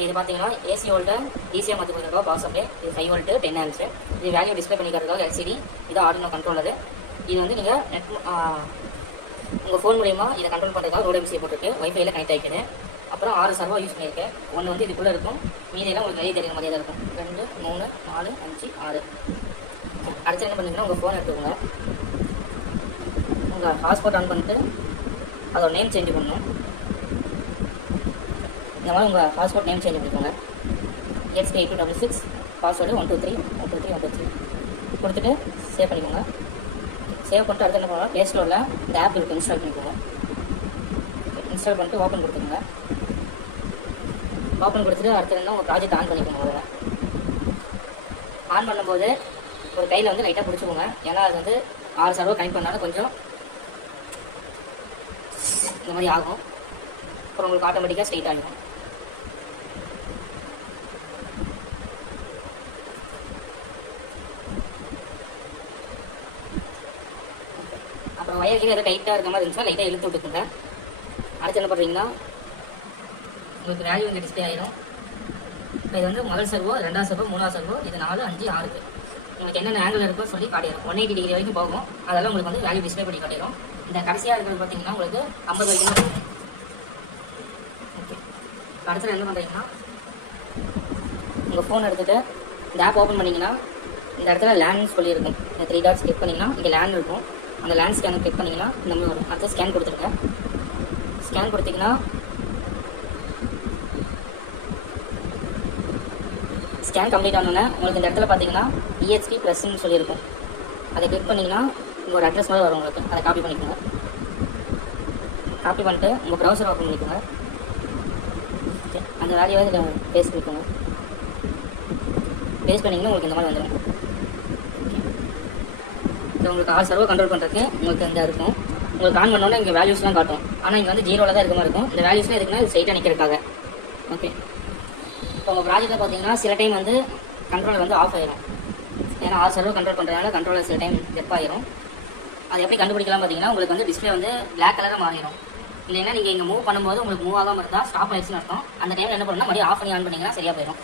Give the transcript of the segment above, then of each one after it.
இப்போ இது பார்த்தீங்கன்னா ஏசி வோல்ட்டு டிசியாக மாற்றி கொடுக்குறதுக்காக பவர் சப்ளை. இது 5 வோல்ட்டு 10 ஆம்ப்ஸ். இது வேல்யூ டிஸ்பிளே பண்ணிக்கிறதுக்காக எல்சிடி. இது ஆர்டினோ கண்ட்ரோலரு. இது வந்து நீங்கள் உங்கள் ஃபோன் மூலிமா இதை கண்ட்ரோல் பண்ணுறதுக்காக ரோட் எம்சியை போட்டுருக்கு வைஃபைல கனெக்ட் ஆகிக்குது. அப்புறம் 6 சர்வோ யூஸ் பண்ணியிருக்கேன். ஒன்று வந்து இதுக்குள்ளே இருக்கும், மீதியெல்லாம் உங்களுக்கு வெளியே தெரியுற மாதிரியே தான் இருக்கும். 2 3 4 5 6. அடுத்து என்ன பண்ணிங்கன்னா உங்கள் ஃபோன் எடுத்துக்கோங்க. உங்கள் ஹாட்ஸ்பாட் ஆன் பண்ணிட்டு அதோட நேம் சேஞ்ச் பண்ணணும். இந்த மாதிரி உங்கள் ஹாட்ஸ்பாட் நேம் சேஞ்ச் பண்ணிக்கோங்க. XP8266 பாஸ்வேர்டு 123 123 123 கொடுத்துட்டு சேவ் பண்ணிக்கோங்க. சேவ் பண்ணிட்டு அடுத்து என்ன பண்ணலாம், ப்ளே ஸ்டோரில் இந்த ஆப் இருக்குது, இன்ஸ்டால் பண்ணிக்கோங்க. இன்ஸ்டால் பண்ணிட்டு ஓப்பன் கொடுத்துக்கோங்க. ஓப்பன் கொடுத்துட்டு அடுத்து என்ன உங்கள் ப்ராஜெக்ட் ஆன் பண்ணிக்கோங்க. அதில் ஆன் பண்ணும்போது ஒரு கையில் வந்து லைட்டாக பிடிச்சிக்கோங்க. ஏன்னா அது வந்து 6 சர்வோ கனெக்ட் பண்ணாலும் கொஞ்சம் இந்த மாதிரி ஆகும். அப்புறம் உங்களுக்கு ஆட்டோமேட்டிக்காக ஸ்ட்ரைட் ஆகிடும். அப்புறம் வயர் எதாவது டைட்டாக இருக்க மாதிரி இருந்துச்சுன்னா லைட்டாக இழுத்து விட்டுக்குங்க. அடுத்து என்ன பண்ணுறீங்கன்னா உங்களுக்கு வேல்யூ இங்கே டிஸ்பிளே ஆகிடும். இப்போ இது வந்து முதல் சர்வோ, 2வது சர்வோ, 3வது சர்வோ, இது 4 5 6. உங்களுக்கு என்னென்ன ஆங்கிள் இருக்கோ சொல்லி காட்டிடும். 180 டிகிரி வரைக்கும் போகும். அதெல்லாம் உங்களுக்கு வந்து வேல்யூ டிஸ்பிளே பண்ணி காட்டிடும். இந்த கடைசியாக இருக்கிறது பார்த்தீங்கன்னா உங்களுக்கு 50 வரைக்கும் தான் போகும். ஓகே, அடுத்து என்ன பண்ணுறீங்கன்னா உங்கள் ஃபோன் எடுத்துகிட்டு இந்த ஆப் ஓப்பன் பண்ணிங்கன்னா இந்த இடத்துல லேண்ட் சொல்லியிருக்கும். இந்த 3 டாட்ஸ் கிளிக் பண்ணிங்கன்னா இங்கே லேண்ட் இருக்கும். அந்த லேண்ட் ஸ்கேனை கிளிக் பண்ணிங்கன்னா இந்த மாதிரி வரும். அடுத்து ஸ்கேன் கொடுத்துருங்க. ஸ்கேன் கொடுத்தீங்கன்னா ஸ்கேன் கம்ப்ளீட் ஆனோன்னே உங்களுக்கு இந்த இடத்துல பார்த்தீங்கன்னா EHP ப்ளஸ்ன்னு சொல்லியிருக்கும். அதை கிளிக் பண்ணிங்கன்னா உங்களோட அட்ரஸ் மாதிரி வரும். உங்களுக்கு அதை காப்பி பண்ணிக்கோங்க. காப்பி பண்ணிட்டு உங்கள் ப்ரௌசர் ஓப்பன் பண்ணிக்கோங்க. ஓகே, அந்த வேல்யூவை இதில் பேஸ்ட் பண்ணிக்கோங்க. பேஸ்ட் பண்ணிங்கன்னா உங்களுக்கு இந்த மாதிரி வந்துடும். இப்போ உங்களுக்கு 6 சர்வோ கண்ட்ரோல் பண்ணுறதுக்கு உங்களுக்கு இந்த இருக்கும். உங்களுக்கு ஆன் பண்ணோன்னா இங்கே வேல்யூஸ்லாம் காட்டும். ஆனால் இங்கே வந்து 0ல் தான் இருக்க மாதிரி இருக்கும். இந்த வேல்யூஸ்லாம் இருக்குன்னா இது ஸ்ட்ரைட்டாக நிற்கிறதுக்காக. ஓகே, இப்போ உங்கள் ப்ராஜெக்ட்டில் பார்த்தீங்கன்னா சில டைம் வந்து கண்ட்ரோல் வந்து ஆஃப் ஆயிரும். ஏன்னா 6 சர்வோ கண்ட்ரோல் பண்ணுறதுனால கண்ட்ரோலர் சில டைம் டெப் ஆயிரும். அது எப்படி கண்டுபிடிக்கலாம் பார்த்தீங்கன்னா உங்களுக்கு வந்து டிஸ்பிளே வந்து பிளாக் கலராக மாறிடும். இல்லைன்னா நீங்கள் இங்கே மூவ் பண்ணும்போது உங்களுக்கு மூவ் ஆகாமல் இருந்தால் ஸ்டாப் ஆயிடுச்சுன்னு அர்த்தம். அந்த டைமில் என்ன பண்ணணும்னா மறுபடியும் ஆஃப் பண்ணி ஆன் பண்ணிங்கன்னா சரியாக போயிடும்.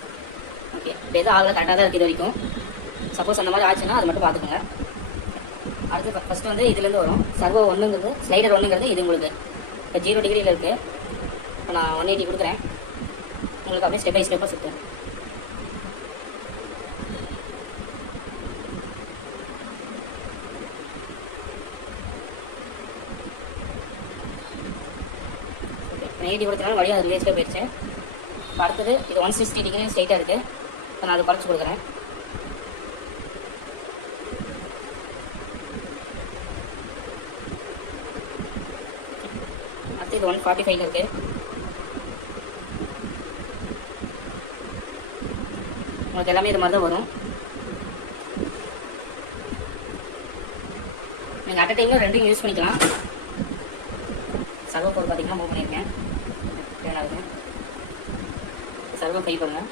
ஓகே, இப்போ எதுவும் ஆகல, கரெக்டாக தான் இருக்குது இது வரைக்கும். சப்போஸ் அந்த மாதிரி ஆச்சுன்னா அது மட்டும் பார்த்துக்கோங்க. அடுத்து ஃபஸ்ட்டு வந்து இதுலேருந்து வரும் சர்வோ 1ங்கிறது, ஸ்லைடர் 1ங்கிறது இது உங்களுக்கு இப்போ 0 டிகிரியில் இருக்குது. இப்போ நான் 180 கொடுக்குறேன். உங்களுக்கு அப்படியே ஸ்டெப் பை ஸ்டெப்பாக சுற்றுறேன். ஓகே, 180 கொடுத்தனால வழியாக அது வேஸ்ட்டாக போயிடுச்சு. இப்போ அடுத்தது இது 160 டிகிரி ஸ்ட்ரைட்டாக இருக்குது. இப்போ நான் அதை குறைச்சி கொடுக்குறேன். இது 145 இருக்கு. உங்களுக்கு எல்லாமே இது மாதிரி தான் வரும். நீங்கள் அட் அ டைமில் 2 யூஸ் பண்ணிக்கலாம். சர்வோ 4 பார்த்தீங்கன்னா மூவ் பண்ணியிருக்கேன். ஏன்னாவது சர்வோ 5 பண்ணுங்க.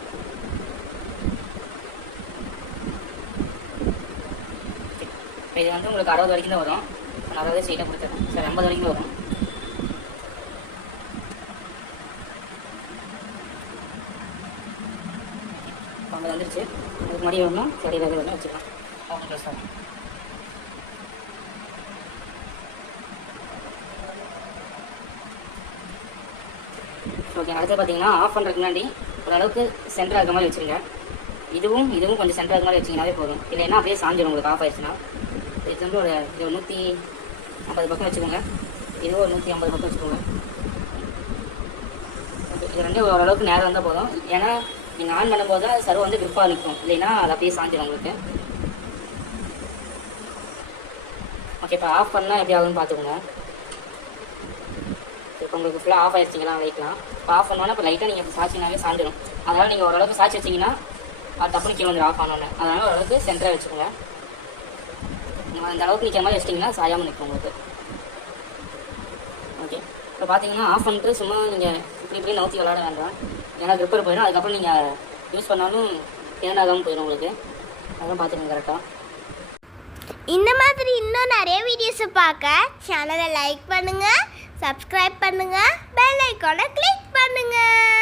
இது வந்து உங்களுக்கு 60 வரைக்கும் தான் வரும். நான் 60 ஸ்ட்ரைட்டாக கொடுத்துருக்கேன். சார் 50 வரைக்கும் வரும். அது வந்துருச்சு. அதுக்கு முன்னாடி வரணும், சரி வேலை வரணும் வச்சுக்கலாம். Okay sir. ஓகே, அடுத்து பார்த்தீங்கன்னா ஆஃப் பண்ணுறதுக்கு முன்னாடி ஓரளவுக்கு சென்டராக இருக்க மாதிரி வச்சுருங்க. இதுவும் கொஞ்சம் சென்டராக இருக்க மாதிரி வச்சிங்கனாவே போதும். இல்லைன்னா அப்படியே சாஞ்சிடும் உங்களுக்கு ஆஃப் ஆயிடுச்சுன்னா. இது வந்து ஒரு 150 பக்கம் வச்சுக்கோங்க. இதுவும் ஒரு 150 பக்கம் வச்சுக்கோங்க. ஓகே, இது ரெண்டும் ஓரளவுக்கு நேரம் வந்தால் போதும். ஏன்னா நீங்கள் ஆன் பண்ணும்போது தான் சர்வோ வந்து கிரிப்பாக நிற்கும். இல்லைன்னா அது அப்படியே சாஞ்சிடும் உங்களுக்கு. ஓகே, இப்போ ஆஃப் பண்ணால் எப்படி ஆகுதுன்னு பார்த்துக்கோங்க. இப்போ உங்களுக்கு ஃபுல்லாக ஆஃப் ஆகிடுச்சிங்களா வைக்கலாம். இப்போ ஆஃப் பண்ணோன்னா இப்போ லைட்டாக நீங்கள் சாய்ச்சினாவே சாஞ்சிடும். அதனால் நீங்கள் ஓரளவுக்கு சாய்ச்சி வச்சிங்கன்னா அது தப்புன்னு கீழே வந்து ஆஃப் ஆனோன்னு. அதனால் ஓரளவுக்கு சென்டராக வச்சுக்கோங்க. அந்த அளவுக்கு நிற்கிற மாதிரி வச்சிட்டிங்கன்னா சாயாமல் நிற்கும் உங்களுக்கு. ஓகே, இப்போ பார்த்தீங்கன்னா ஆஃப் பண்ணிட்டு சும்மா நீங்கள் இப்படி நவுத்தி விளாட வேண்டாம். ஏன்னா க்ரிப்பர் போயிடும். அதுக்கப்புறம் நீங்கள் யூஸ் பண்ணாலும் ஏனாகாமல் போயிடும் உங்களுக்கு. அதெல்லாம் பார்த்துக்கோங்க கரெக்டாக. இந்த மாதிரி இன்னும் நிறைய வீடியோஸை பார்க்க சேனலை லைக் பண்ணுங்கள், சப்ஸ்கிரைப் பண்ணுங்கள், பெல் ஐக்கானை கிளிக் பண்ணுங்கள்.